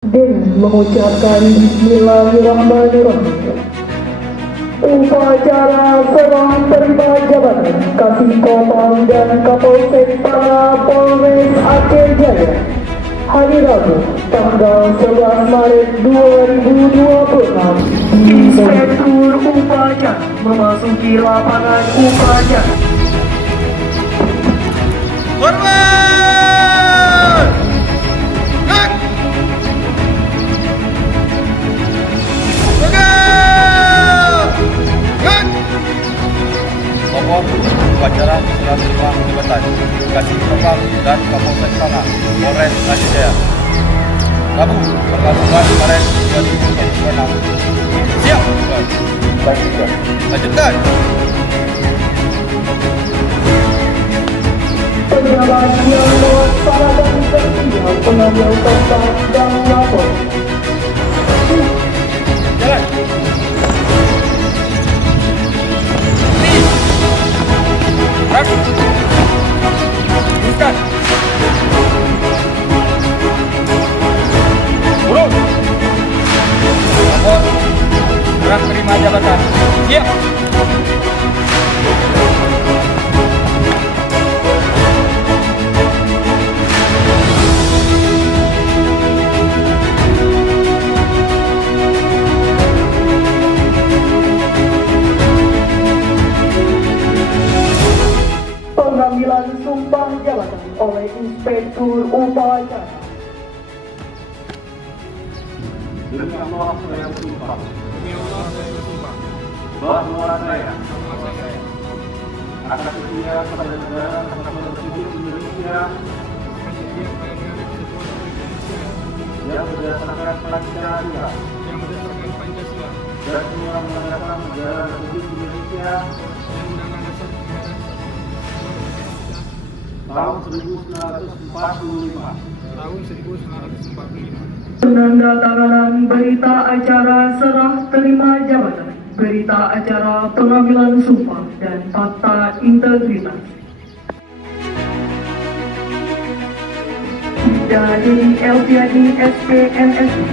dengan mengucapkan Bismillahirrahmanirrahim. Upacara serah terima jabatan Kasih Kopang dan Kapolsek para Polres Aceh Jaya hari Rabu tanggal 11 Maret 2026. Inspektur upacara memasuki lapangan upacara. Hormat! Gerak! Tegak! Gerak! Pokok upacara serah terima jabatan Kasih Kopang dan Kapolsek Pangah Polres Aceh Jaya Rabu tanggal 11 Maret 2026. Siap! Lanjutkan! Pejabat yang melaksanakan kerja pengambil tempat dan lapor. Jalan! Gerak! Teruskan! Turun! Lapor! Gerak terima jabatan. Siap! Pengambilan sumpah jabatan oleh Inspektur Upacara. Demi Allah saya bersumpah. Bahwa saya akan setia kepada negara Kesatuan Republik Indonesia yang berdasarkan Pancasila dan Undang-Undang Negara Republik Indonesia tahun 1945. Penandatanganan berita acara serah terima jabatan, berita acara pengambilan sumpah dan fakta integritas. Dari LTID SPNSI.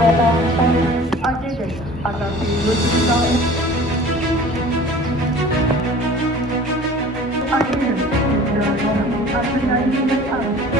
Kota Aceh Jaya atas diluncurkan Aceh Jaya dan Aceh Jaya